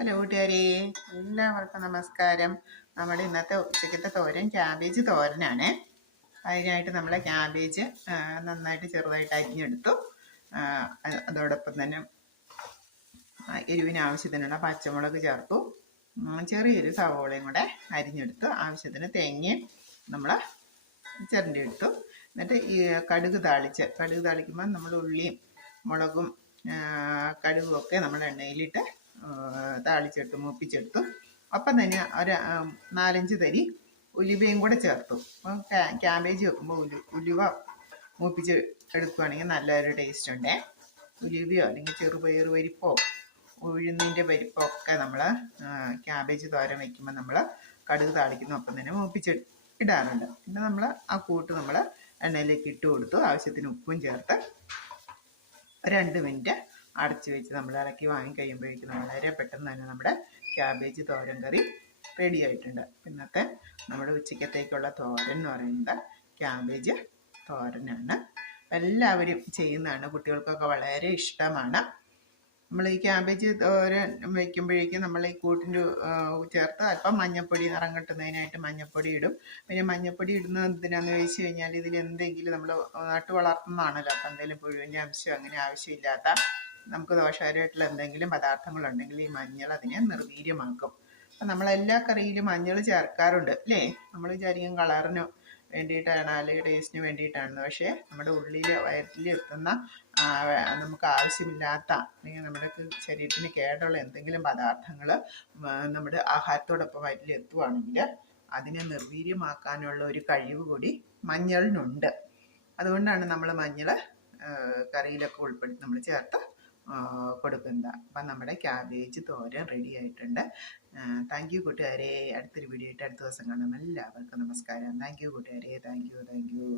Hello കൂട്ടുകാരെ. എല്ലാവർക്കും നമസ്കാരം. നമ്മുടെ ഇന്നത്തെ ഉച്ചക്കത്തെ തോരൻ ക്യാബേജ് തോരനാണ്. അതിനായിട്ട് നമ്മൾ ക്യാബേജ് നന്നായിട്ട് ചെറുതായിട്ട് അരിഞ്ഞെടുത്തു അതോടൊപ്പം തന്നെ എരിവിന് ആവശ്യത്തിനുള്ള പച്ചമുളക് ചേർത്തു. ചെറിയൊരു സവോളയും കൂടെ അരിഞ്ഞെടുത്തു. ആവശ്യത്തിന് തേങ്ങയും നമ്മൾ ചിരണ്ടി എടുത്തു എന്നിട്ട് ഈ കടുക് താളിച്ച് കടുക് താളിക്കുമ്പോൾ നമ്മൾ ഉള്ളിയും മുളകും കടുകുമൊക്കെ നമ്മൾ എണ്ണയിലിട്ട് താളിച്ചെടുത്തു മൂപ്പിച്ചെടുത്തു. ഒപ്പം തന്നെ ഒരു നാലഞ്ച് തരി ഉലുവയും കൂടെ ചേർത്തു. അപ്പം ക്യാ- ക്യാബേജ് വെക്കുമ്പോൾ ഉലു ഉലുവ മൂപ്പിച്ച് എടുക്കുകയാണെങ്കിൽ നല്ലൊരു ടേസ്റ്റ് ഉണ്ട്. ഉലുവയോ അല്ലെങ്കിൽ ചെറുപയർ പരിപ്പോ ഉഴുന്നിന്റെ പരിപ്പോ ഒക്കെ നമ്മൾ ക്യാബേജ് തോരൻ വയ്ക്കുമ്പോൾ നമ്മൾ കടുക് താളിക്കുന്ന. ഒപ്പം തന്നെ മൂപ്പിച്ച് ഇടാറുണ്ട്. പിന്നെ നമ്മൾ ആ കൂട്ട് നമ്മൾ എണ്ണയിലേക്ക് ഇട്ട് കൊടുത്തു. ആവശ്യത്തിന് ഉപ്പും ചേർത്ത് രണ്ട് മിനിറ്റ് അടച്ച് വെച്ച് നമ്മൾ ഇളക്കി വാങ്ങി കഴിയുമ്പോഴേക്കും വളരെ പെട്ടെന്ന് തന്നെ നമ്മുടെ ക്യാബേജ് തോരൻ കറി റെഡി ആയിട്ടുണ്ട്. ഇന്നത്തെ നമ്മുടെ ഉച്ചക്കത്തേക്കുള്ള തോരൻ എന്ന് പറയുന്നത് ക്യാബേജ് തോരനാണ്. എല്ലാവരും ചെയ്യുന്നതാണ്. കുട്ടികൾക്കൊക്കെ വളരെ ഇഷ്ടമാണ്. നമ്മൾ ഈ ക്യാബേജ് തോരൻ വയ്ക്കുമ്പോഴേക്കും നമ്മൾ ഈ കൂട്ടിന്റെ ചേർത്ത് അല്പം മഞ്ഞപ്പൊടി നിറം കിട്ടുന്നതിനായിട്ട് മഞ്ഞപ്പൊടി ഇടും. പിന്നെ മഞ്ഞപ്പൊടി ഇടുന്നത് എന്തിനാന്ന് ചോദിച്ചു കഴിഞ്ഞാൽ ഇതിൽ എന്തെങ്കിലും നമ്മൾ നട്ടു വളർത്തുന്നതാണല്ലോ. അപ്പം എന്തെങ്കിലും പുഴുവിന്റെ അംശം അങ്ങനെ ആവശ്യമില്ലാത്ത നമുക്ക് ദോഷകരമായിട്ടുള്ള എന്തെങ്കിലും പദാർത്ഥങ്ങളുണ്ടെങ്കിൽ ഈ മഞ്ഞൾ അതിനെ നിർവീര്യമാക്കും. അപ്പം നമ്മളെല്ലാ കറിയിലും മഞ്ഞൾ ചേർക്കാറുണ്ട് അല്ലേ? നമ്മൾ വിചാരിക്കും കളറിന് വേണ്ടിയിട്ടാണ് അല്ലെങ്കിൽ ടേസ്റ്റിന് വേണ്ടിയിട്ടാണെന്ന് പക്ഷേ നമ്മുടെ ഉള്ളിൽ വയറ്റിൽ എത്തുന്ന നമുക്ക് ആവശ്യമില്ലാത്ത അല്ലെങ്കിൽ നമ്മുടെ ശരീരത്തിന് കേടുള്ള എന്തെങ്കിലും പദാർത്ഥങ്ങൾ നമ്മുടെ ആഹാരത്തോടൊപ്പം വയറ്റിൽ എത്തുവാണെങ്കിൽ അതിനെ നിർവീര്യമാക്കാനുള്ള ഒരു കഴിവ് കൂടി മഞ്ഞളിനുണ്ട്. അതുകൊണ്ടാണ് നമ്മൾ മഞ്ഞൾ കറിയിലൊക്കെ ഉൾപ്പെടുത്തി നമ്മൾ ചേർത്ത് കൊടുക്കുന്നത് അപ്പം നമ്മുടെ ക്യാബേജ് തോരൻ റെഡി ആയിട്ടുണ്ട്. താങ്ക് യു കൂട്ടുകാരെ. അടുത്തൊരു വീഡിയോ ആയിട്ട് അടുത്ത ദിവസം കാണാം. എല്ലാവർക്കും നമസ്കാരം. താങ്ക് യു കൂട്ടുകാരെ. Thank you thank you